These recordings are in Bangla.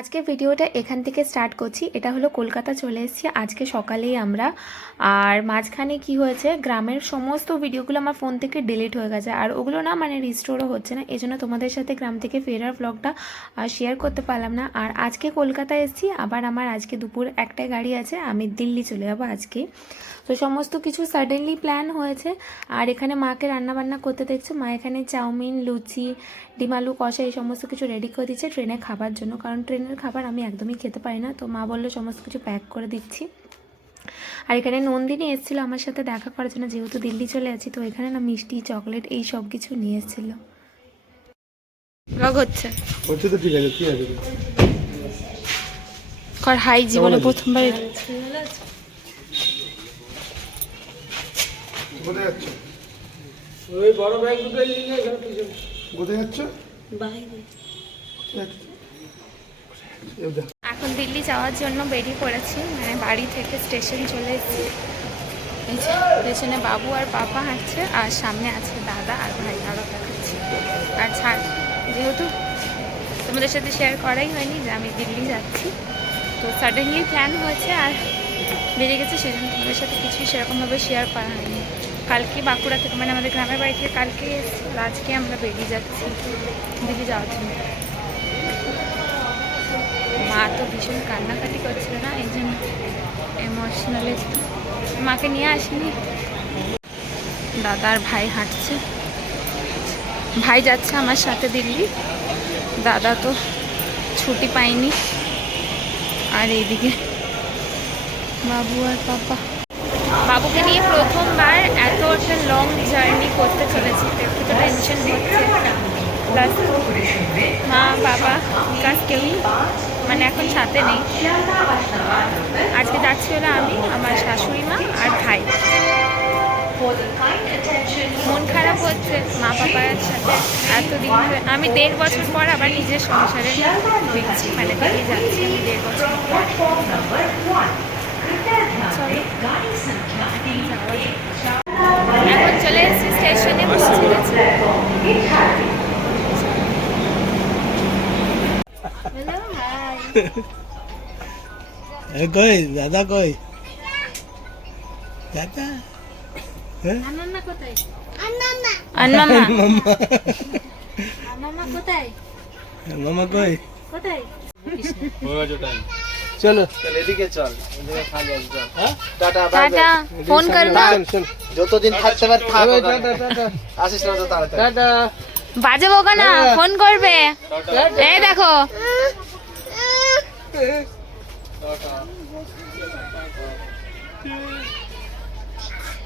আজকে ভিডিওটা এখান থেকে স্টার্ট করছি। এটা হলো কলকাতা চলে এসেছি। আজকে সকালেই আমরা। আর মাঝখানে কি হয়েছে, গ্রামের সমস্ত ভিডিওগুলো আমার ফোন থেকে ডিলিট হয়ে গেছে। আর ওগুলো না মানে রিস্টোরও হচ্ছে না। এজন্য তোমাদের সাথে গ্রাম থেকে ফেরার ব্লগটা শেয়ার করতে পারলাম না। আর আজকে কলকাতায় এসেছি। আবার আমার আজকে দুপুর একটাই গাড়ি আছে। আমি দিল্লি চলে যাব আজকে। তো সমস্ত কিছু সাডেনলি প্ল্যান হয়েছে। আর এখানে মাকে রান্না বান্না করতে দেখছ। মা এখানে চাউমিন, লুচি, ডিম, আলু, কষা এই সমস্ত কিছু রেডি করে দিচ্ছে। ট্রেনে খাবার জন্য। কারণ ট্রেনের খাবার আমি একদমই খেতে পারি না। তো মা বলল সমস্ত কিছু প্যাক করে দিচ্ছি। আর এখানে নন্দিনী এসেছিল আমার সাথে দেখা করার জন্য যেহেতু দিল্লি চলে আছি তো এখানে না মিষ্টি চকলেট এই সব কিছু নিয়ে এসেছিল। ব্লগ হচ্ছে। হচ্ছে তো ঠিক আছে কি আছে? কর হাই জীবনে প্রথমবার কোথায় যাচ্ছ? ওই বড় ব্যাগ দুটো নিয়ে এখানে পিছনে কোথায় যাচ্ছ? কোথায় যাচ্ছ? এই দেখো। এখন দিল্লি যাওয়ার জন্য বেরিয়ে পড়েছি মানে বাড়ি থেকে স্টেশন চলে এসেছি। পেছনে বাবু আর পাপা হাঁটছে আর সামনে আছে দাদা আর ভাই আরও দেখাচ্ছি। আর ছাড়, যেহেতু তোমাদের সাথে শেয়ার করাই হয়নি যে আমি দিল্লি যাচ্ছি, তো সাডেনলি প্ল্যান হয়েছে আর বেরিয়ে গেছে, সেজন্য তোমাদের সাথে কিছুই সেরকমভাবে শেয়ার করা হয়নি। কালকে বাঁকুড়া থেকে মানে আমাদের গ্রামের বাড়ি থেকে কালকে এসেছি, আজকে আমরা বেরিয়ে যাচ্ছি দিল্লি যাওয়ার জন্য। মা তো ভীষণ কান্নাকাটি করছিল না? এই জন্য ইমোশনালি মাকে নিয়ে আসিনি। দাদা আর ভাই হাঁটছে। ভাই যাচ্ছে আমার সাথে দিল্লি। দাদা তো ছুটি পায়নি। আর এইদিকে বাবু আর পাপা। বাবুকে নিয়ে প্রথমবার এত একটা লং জার্নি করতে চলেছি। একটু টেনশন হচ্ছে। মা, বাবা বিকাশ কেউই মানে এখন সাথে নেই। আজকে যাচ্ছি হলো আমি, আমার শাশুড়ি মা আর ভাই। মন খারাপ হচ্ছে, মা বাবার সাথে এতদিন আমি দেড় বছর পর আবার নিজের সংসারে দেখছি মানে দিল্লি যাচ্ছি আমি দেড় বছর পর। এখন চলে এসেছি স্টেশনে পৌঁছে গেছি হ্যালো হাই এ কই দাদা কই? দাদা? কোথায়? চলো চল এদিকে চল হ্যাঁ? টাটা বাই টাটা ফোন করবা? শোন শোন যতদিন থাকতে পার আসিস না তো তাড়াতাড়ি। বাজে বোকা না ফোন করবে। এই দেখো।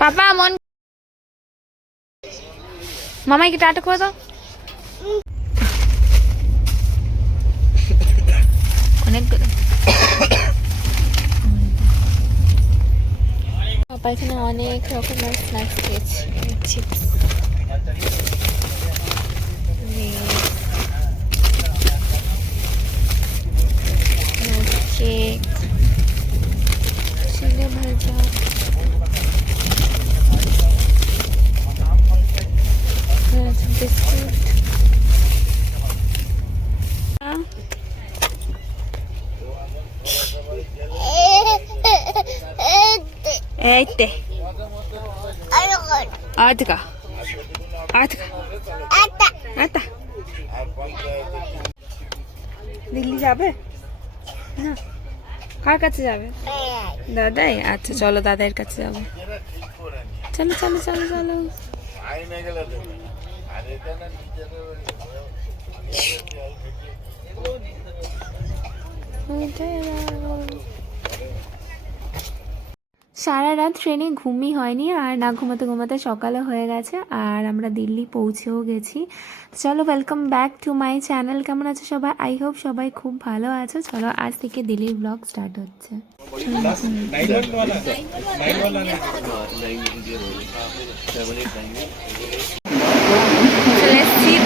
পাপা মন মামাইকে টাটা করে দাও? অনেক পাপা এখানে অনেক রকমের স্ন্যাক্স খেয়েছি। চিপস। বিস্কুট এইতে আটকা আটকা আটা দিল্লি যাবে না কার কাছে যাবে দাদাই আচ্ছা চলো দাদাইয়ের কাছে যাব চলো চলো চলো চলো সারা রাত ট্রেনে ঘুমই হয়নি আর না ঘুমাতে ঘুমাতে সকালে হয়ে গেছে আর আমরা দিল্লি পৌঁছেও গেছি চলো welcome back to my channel কেমন আছো সবাই আই হোপ সবাই খুব ভালো আছো চলো আজ থেকে দিল্লির ব্লগ স্টার্ট হচ্ছে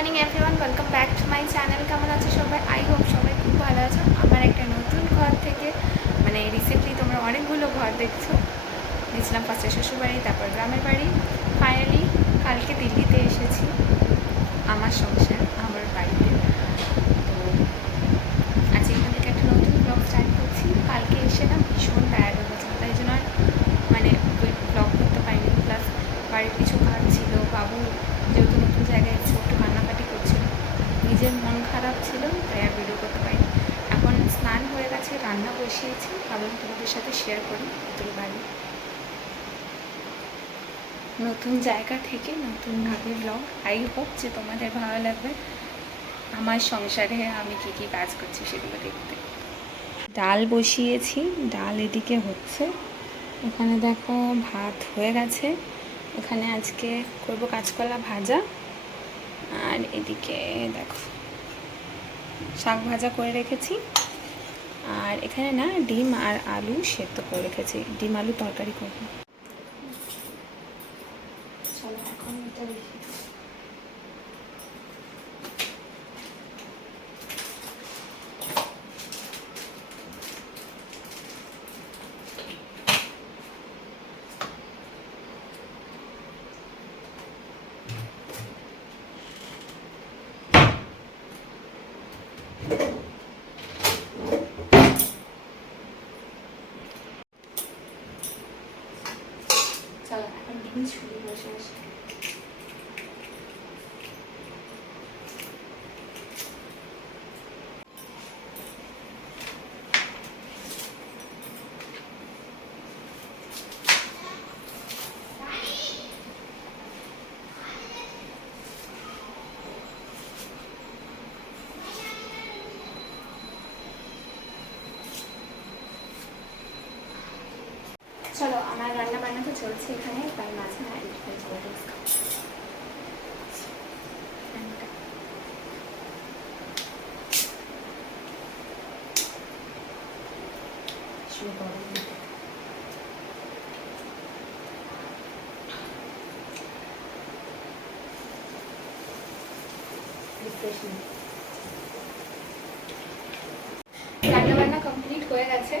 morning everyone welcome back to my channel কেমন আছে সবাই? আই হোপ সবাই খুব ভালো আছো। আমার একটা নতুন ঘর থেকে মানে রিসেন্টলি তোমরা অনেকগুলো ঘর দেখছ। গেছিলাম ফার্স্টে শ্বশুরবাড়ি, তারপর গ্রামের বাড়ি। ফাইনালি কালকে দিল্লিতে এসেছি। আমার সংসার আমার বাড়িতে তো আজকে এখান থেকে একটা নতুন ব্লগ স্টার্ট করছি কালকে এসে না ভীষণ টায়ার্ড হয়ে গেছিলাম তাই জন্য আর মানে ব্লগ করতে পারিনি প্লাস বাড়ির কিছু কাজ ছিল বাবু যেহেতু নতুন জায়গায় এসে একটু কান্নাকাটি করছিল নিজের মন খারাপ ছিল তাই আর ভিডিও করতে পারিনি এখন স্নান হয়ে গেছে রান্না বসিয়েছি তোমাদের সাথে শেয়ার করি, তোর বাড়ি। নতুন জায়গা থেকে নতুনভাবে ব্লগ আই হোপ যে তোমাদের ভালো লাগবে। আমার সংসারে আমি কি কি কাজ করছি সেগুলো দেখতে। ডাল বসিয়েছি, ডাল এদিকে হচ্ছে। এখানে দেখো ভাত হয়ে গেছে। এখানে আজকে করব কাঁচকলা ভাজা। আর এদিকে দেখো, শাক ভাজা করে রেখেছি। আর এখানে না ডিম আর আলু সেদ্ধ করে রেখেছি। ডিম আলু তরকারি করব। চলো এখন এটা রেখে দিই। চলো এখন ডিম ছুরি বসে বসে চলো আমার রান্না বান্না তো চলছে এখানে তার মাঝে না রান্না বান্না কমপ্লিট হয়ে গেছে।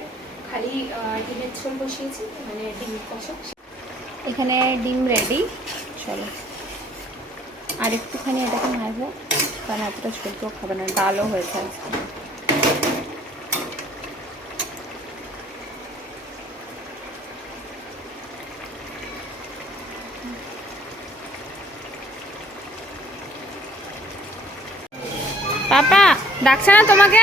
খালি ডিমের ঝোল বসিয়েছি মানে ডিম কষা। এখানে ডিম রেডি চলো। আর একটুখানি এটাকে ভাজবো, কারণ এতটা ছোট খাবে না, ডালও হয়েছে পাপা, ডাকছে না তোমাকে?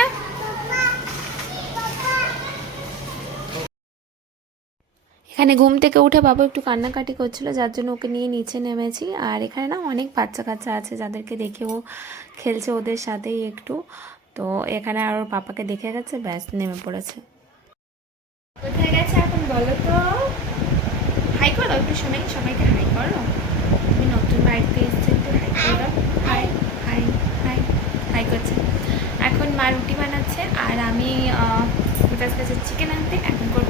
এখানে ঘুম থেকে উঠে বাবু একটু কান্নাকাটি করছিল, যার জন্য ওকে নিয়ে নিচে নেমেছি। আর এখানে না অনেক বাচ্চা কাচ্চা আছে যাদেরকে দেখে ও খেলছে ওদের সাথেই একটু। তো এখানে আর ওর পাপাকে দেখে গেছে, ব্যাস নেমে পড়েছে। কোথায় গেছে এখন বলো তো? হাই করো, একটু সময় সবাইকে হাই করো। তুমি নতুন বাড়িতে এসছো, একটু হাই করো। হাই হাই হাই হাই করছে। এখন মা রুটি বানাচ্ছে, আর আমি কাছে চিকেন আনতে, এখন করব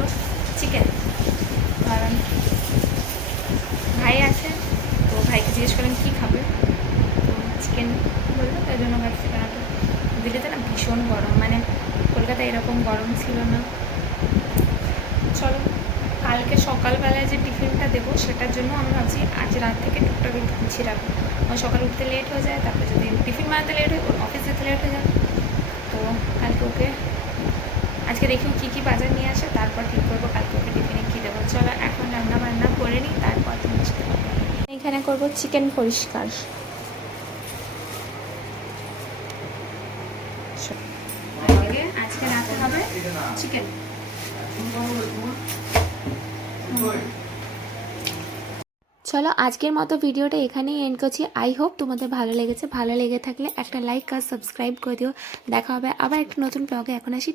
চিকেন কারণ ভাই আছে, তো ভাইকে জিজ্ঞেস করলাম, কী খাবে? তো চিকেন বলল তাই জন্য ভাবছি কেন দিল্লিতে না ভীষণ গরম মানে কলকাতায় এরকম গরম ছিল না। চলো, কালকে সকালবেলায় যে টিফিনটা দেবো, সেটার জন্য আমি ভাবছি আজ রাত থেকে টুকটাক একটু গুছিয়ে রাখব। আমার সকালে উঠতে লেট হয়ে যায়, তারপরে যদি টিফিন বানাতে লেট হয়, অফিস যেতে লেট হয়ে যায়। তো কালকে ওকে আজকে দেখি ও কী কী বাজার নিয়ে আসে, তারপর ঠিক করব, কালকে টিফিনে কী দেবো। চলো, এখন রান্না বান্না করে নিই, তারপর। এখানে করব চিকেন পরিষ্কার। চিকেন চলো, আজকের মতো ভিডিওটা এখানেই এন্ড করছি। আই হোপ তোমাদের ভালো লেগেছে। ভালো লেগে থাকলে একটা লাইক আর সাবস্ক্রাইব করে দিও। দেখা হবে আবার একটা নতুন ব্লগে এখন আসি